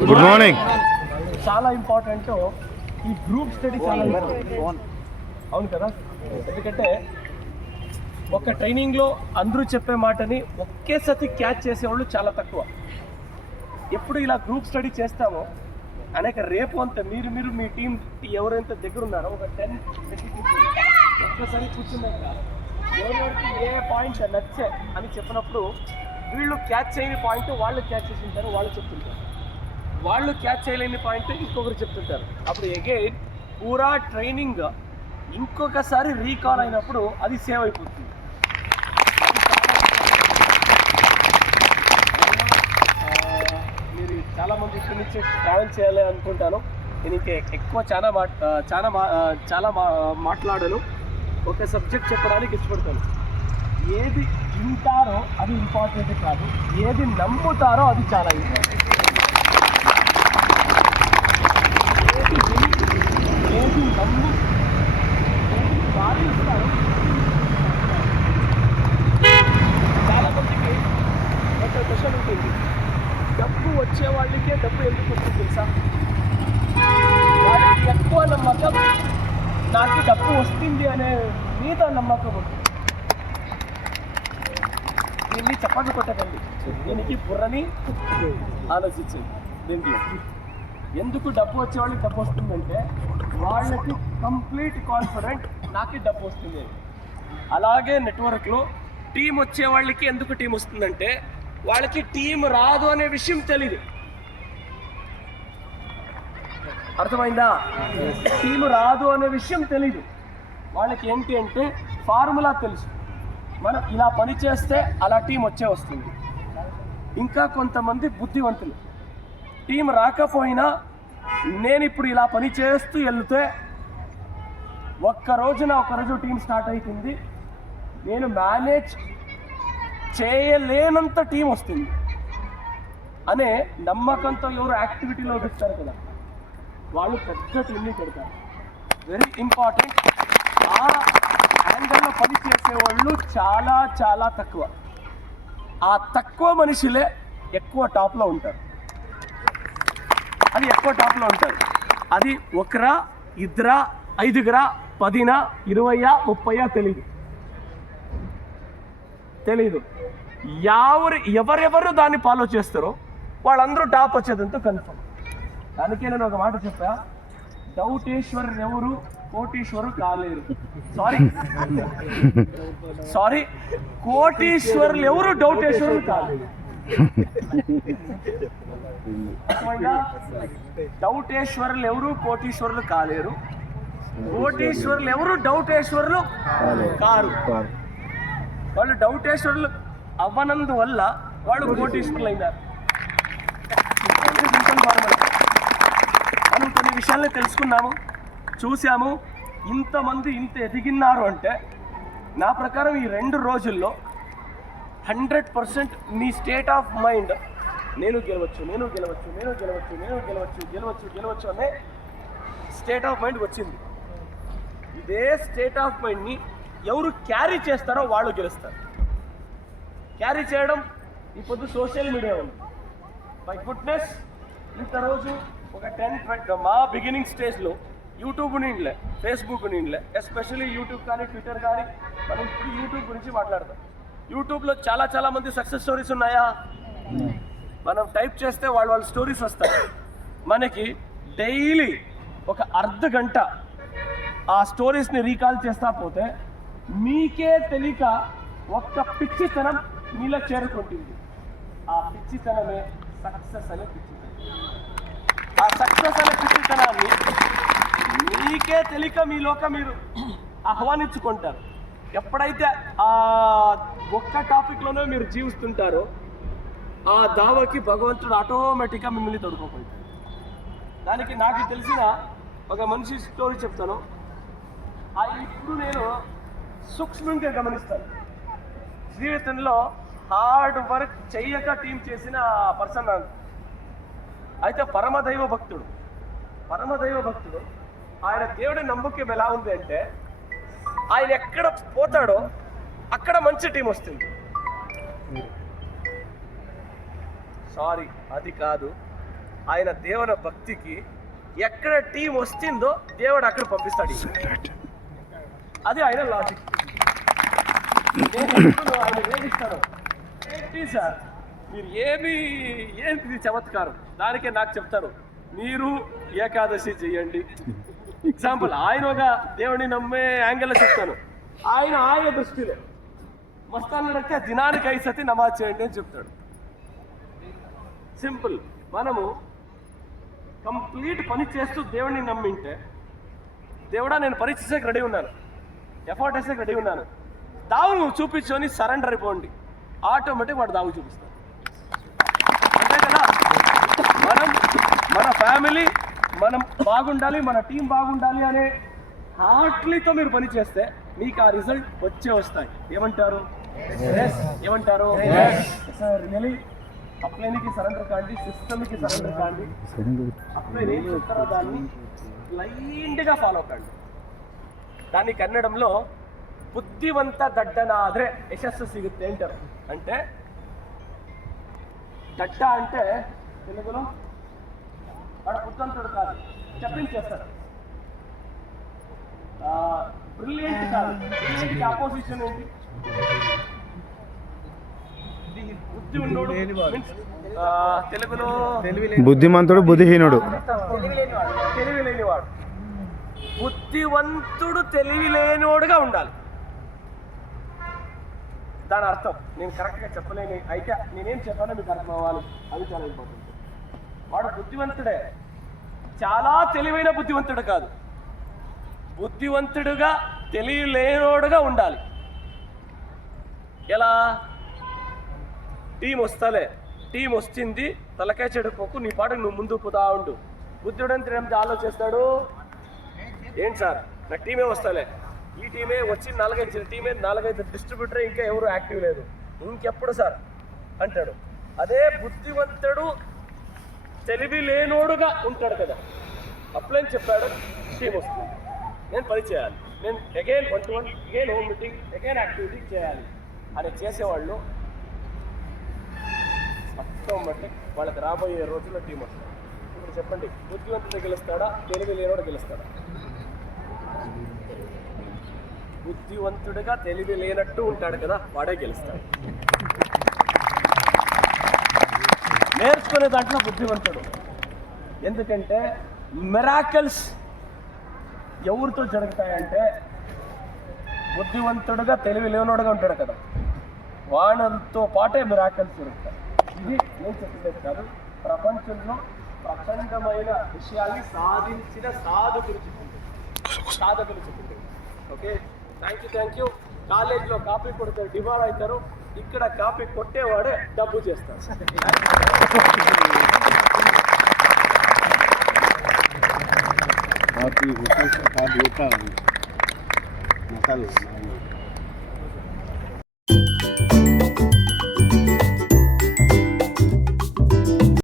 Good morning చాలా important ఈ group study చాలా ఇంపార్టెంట్ అవును కదా? ఎందుకంటే ఒక ట్రైనింగ్లో అందరూ చెప్పే మాటని ఒకేసారి క్యాచ్ చేసేవాళ్ళు చాలా తక్కువ. ఎప్పుడు ఇలా గ్రూప్ స్టడీ చేస్తామో అనేక రేపు అంత మీరు మీరు మీ టీం ఎవరైతే దగ్గర ఉన్నారో ఒక టెన్ ఒక్కసారి కూర్చున్నాక ఎవరెవరికి ఏ పాయింట్స్ నచ్చే అని చెప్పినప్పుడు వీళ్ళు క్యాచ్ చేయని పాయింట్ వాళ్ళు క్యాచ్ చేసి ఉంటారు వాళ్ళు చెప్తుంటారు. వాళ్ళు క్యాచ్ చేయలేని పాయింట్ ఇంకొకరు చెప్తుంటారు. అప్పుడు అగైన్ పూరా ట్రైనింగ్ ఇంకొకసారి రీకాల్ అయినప్పుడు అది సేవ్ అయిపోతుంది. మీరు చాలా మంది ఇక్కడి నుంచి ట్రావెల్ చేయాలి అనుకుంటాను. నేను ఇంకా ఎక్కువ చాలా మా చాలా మా చాలా మా మాట్లాడను. ఒక సబ్జెక్ట్ చెప్పడానికి ఇష్టపడతాను. ఏది వింటారో అది ఇంపార్టెంట్ కాదు. ఏది నమ్ముతారో అది చాలా ఇంపార్టెంట్ ఏది ఏది నమ్ము ఏది చాలామందికి చాలా మందికి ఒక క్వశ్చన్ ఉంటుంది. డబ్బు వచ్చే వాళ్ళకే డబ్బు ఎందుకు వస్తుంది తెలుసా? వాళ్ళకి ఎక్కువ నమ్మకం నాకు డబ్బు వస్తుంది అనే మీద నమ్మకం దీన్ని చప్పట్లు కొట్టకండి. దీనికి బుర్రని ఆలోచించండి. దీంట్లో ఎందుకు డబ్బు వచ్చే వాళ్ళకి డబ్బు వస్తుందంటే వాళ్ళకి కంప్లీట్ కాన్ఫిడెంట్ నాకే డబ్బు వస్తుంది. అలాగే నెట్వర్క్లో టీం వచ్చే వాళ్ళకి ఎందుకు టీం వస్తుందంటే వాళ్ళకి టీం రాదు అనే విషయం తెలియదు అర్థమైందా? టీం రాదు అనే విషయం తెలీదు. వాళ్ళకి ఏంటి అంటే ఫార్ములా తెలుసు. మనం ఇలా పని చేస్తే అలా టీం వచ్చే వస్తుంది. ఇంకా కొంతమంది బుద్ధివంతులు. టీం రాకపోయినా నేను ఇప్పుడు ఇలా పని చేస్తూ వెళ్తే ఒక్క రోజున ఒక రోజు టీం స్టార్ట్ అవుతుంది నేను మేనేజ్ చేయలేనంత టీం వస్తుంది. అనే నమ్మకంతో ఎవరు యాక్టివిటీలో దిగుతారు కదా. వాళ్ళు పెద్ద టీంని పెడతారు. వెరీ ఇంపార్టెంట్ ఆ యాంగిల్లో పని చేసేవాళ్ళు చాలా చాలా తక్కువ. ఆ తక్కువ మనుషులే ఎక్కువ టాప్లో ఉంటారు. అది ఎక్కువ టాప్లో ఉంటారు. అది ఒకరా ఇద్దరా ఐదుగురా పదినా ఇరవయా ముప్పయా తెలియదు తెలీదు. ఎవరు ఎవరెవరు దాన్ని ఫాలో చేస్తారో వాళ్ళందరూ టాప్ వచ్చేదంతా కన్ఫర్మ్ అందుకే నేను ఒక మాట చెప్పా. డౌటేశ్వర్ ఎవరు? కోటీశ్వరు కాలేరు. సారీ సారీ కోటీశ్వరులు ఎవరు? డౌటేశ్వరులు కాలేరు. అర్థమైందా? డౌటేశ్వరులు ఎవరు? కోటీశ్వరులు కాలేరు. కోటీశ్వరులు ఎవరు? డౌటేశ్వరులు కారు. వాళ్ళు డౌటేశ్వరులు అవ్వనందువల్ల వాళ్ళు కోటీశ్వరులు అయినారు సింపుల్ ఫార్ములా. మనం తెలుసుకున్నాము చూసాము ఇంతమంది ఇంత ఎదిగినారు అంటే నా ప్రకారం ఈ రెండు రోజుల్లో హండ్రెడ్ పర్సెంట్ మీ స్టేట్ ఆఫ్ మైండ్ నేను గెలవచ్చు నేను గెలవచ్చు నేను గెలవచ్చు నేను గెలవచ్చు గెలవచ్చు గెలవచ్చు అనే స్టేట్ ఆఫ్ మైండ్ వచ్చింది. ఇదే స్టేట్ ఆఫ్ మైండ్ని ఎవరు క్యారీ చేస్తారో వాళ్ళు గెలుస్తారు. క్యారీ చేయడం ఈ పొద్దు సోషల్ మీడియా ఉంది. బై గుడ్నెస్ ఇంత రోజు ఒక టెన్ ట్వంటీ మా బిగినింగ్ స్టేజ్లో యూట్యూబ్ నిండ్లే ఫేస్బుక్ నిండ్లే ఎస్పెషల్లీ యూట్యూబ్ కానీ ట్విట్టర్ కానీ మనం ఇప్పుడు యూట్యూబ్ గురించి మాట్లాడతాం యూట్యూబ్లో చాలా చాలా మంది సక్సెస్ స్టోరీస్ ఉన్నాయా? మనం టైప్ చేస్తే వాళ్ళ వాళ్ళ స్టోరీస్ వస్తాయి. మనకి డైలీ ఒక అర్ధ గంట ఆ స్టోరీస్ని రీకాల్ చేస్తా పోతే మీకే తెలియక ఒక్క పిచ్చితనం మీలో చేరుకుంటుంది. ఆ పిచ్చితనమే సక్సెస్ అనే పిచ్చితనం. ఆ సక్సెస్ అనే పిచ్చితనాన్ని మీకే తెలియక మీలోక మీరు ఆహ్వానించుకుంటారు. ఎప్పుడైతే ఆ ఒక్క టాపిక్లోనే మీరు జీవిస్తుంటారో ఆ దావకి భగవంతుడు ఆటోమేటిక్గా మిమ్మల్ని తొడుకోపోతాడు దానికి నాకు తెలిసిన ఒక మనిషి స్టోరీ చెప్తాను. ఆ ఇప్పుడు నేను సూక్ష్మంగా గమనిస్తాను. జీవితంలో హార్డ్ వర్క్ చేయక టీం చేసిన పర్సన్ నాకు అయితే పరమదైవ భక్తుడు పరమదైవ భక్తుడు ఆయన దేవుడి నమ్మకం ఎలా ఉంది అంటే ఆయన ఎక్కడ పోతాడో అక్కడ మంచి టీం వస్తుంది. సారీ అది కాదు. ఆయన దేవుని భక్తికి ఎక్కడ టీం వస్తుందో దేవుడు అక్కడ పంపిస్తాడు. అది ఆయన లాజిక్ ఆయన వేధిస్తాను ఏంటి సార్? మీరు ఏమి ఏంటిది చమత్కారం? దానికే నాకు చెప్తారు మీరు ఏకాదశి చేయండి. ఎగ్జాంపుల్ ఆయన ఒక దేవుడిని నమ్మే యాంగిల్లో చెప్తాను. ఆయన ఆయన దృష్టిలో మస్తాన్ రక్తే దినానికి ఐదు నమాజ్ చేయండి అని చెప్తాడు. సింపుల్ మనము కంప్లీట్ పని చేస్తూ దేవుడిని నమ్మింటే దేవుడా నేను పని రెడీ ఉన్నాను. ఎఫర్ట్ వేసేకి రెడీ ఉన్నాను. దావు నువ్వు చూపించుకొని సరెండర్ అయిపోండి. ఆటోమేటిక్ వాడు దావు చూపిస్తాడు అంతే కదా మనం మన ఫ్యామిలీ మనం బాగుండాలి మన టీం బాగుండాలి అనే హార్ట్లీతో మీరు పని చేస్తే మీకు ఆ రిజల్ట్ వచ్చే వస్తాయి. ఏమంటారు? ఏమంటారు? సార్ సరెండర్ కాండి సిస్టమ్కి సరెండర్ కాండి. అప్లై ఏం చెప్తారో దాన్ని? బ్లైండ్గా ఫాలో కాండి. దాన్ని కన్నడంలో బుద్ధివంత ದಡ್ಡನಾದ್ರೆ యశస్సు సిగుతే అంటారు. అంటే ದಡ್ಡ అంటే తెలుగులో వాడు బుద్ధివంతుడు కాదు. చెప్పించేస్తాడు బ్రిలియంట్ కాదు. బ్రిలియంట్కి ఆపోజిషన్ ఏంటి? తెలుగులో బుద్ధిమంతుడు బుద్ధిహీనుడు. తెలివి లేనివాడు బుద్ధివంతుడు తెలివి లేనివాడుగా ఉండాలి. దాని అర్థం. నేను కరెక్ట్గా చెప్పలేని అయితే నేనేం చెప్పానో మీకు అర్థం అవ్వాలి. అది చాలా ఇంపార్టెంట్ వాడు బుద్ధివంతుడే చాలా తెలివైన బుద్ధివంతుడు కాదు. బుద్ధివంతుడుగా తెలియలేనోడుగా ఉండాలి. ఎలా? టీం వస్తలే టీం వచ్చింది తలకాయ చెడుకోకు నీ పాటకు నువ్వు ముందుకు పోతా ఉండు. బుద్ధుడంతా ఏం ఆలోచిస్తాడు ఏంటి సార్? నాకు టీమే వస్తలే. ఈ టీమే వచ్చి నాలుగైదు టీమే నాలుగైదు డిస్ట్రిబ్యూటర్ ఇంకా ఎవరు యాక్టివ్ లేదు. ఇంకెప్పుడు సార్? అంటాడు. అదే బుద్ధివంతుడు తెలివి లేనోడుగా ఉంటాడు కదా. అప్లైన్ చెప్పాడు? టీం వస్తుంది. నేను పని చేయాలి. నేను again one to one again home meeting again activity చేయాలి అని చేసేవాళ్ళు ఆటోమేటిక్ వాళ్ళకి రాబోయే రోజుల్లో టీం వస్తుంది. ఇప్పుడు చెప్పండి బుద్ధివంతుడు గెలుస్తాడా? తెలివి లేనోడు గెలుస్తాడా? బుద్ధివంతుడిగా తెలివి లేనట్టు ఉంటాడు కదా వాడే గెలుస్తాడు. నేర్చుకునే దాంట్లో బుద్ధివంతుడు ఎందుకంటే మెరాకల్స్ ఎవరితో జరుగుతాయంటే బుద్ధివంతుడుగా తెలివి లేనోడుగా ఉంటాడు కదా. వాణంతో పాటే మిరాకల్స్ జరుగుతాయి. ఇది నేను చెప్పలేదు కాదు. ప్రపంచంలో ప్రచండమైన విషయాన్ని సాధించిన సాధకులు చెప్పింది. సాధకులు చెప్పింది. Okay? Thank you thank you కాలేజ్లో కాపీ కొడితే డిమాండ్ అవుతారు. ఇక్కడ కాపీ కొట్టేవాడే డబ్బు చేస్తారు Watu hususan kwa sababu yote na sana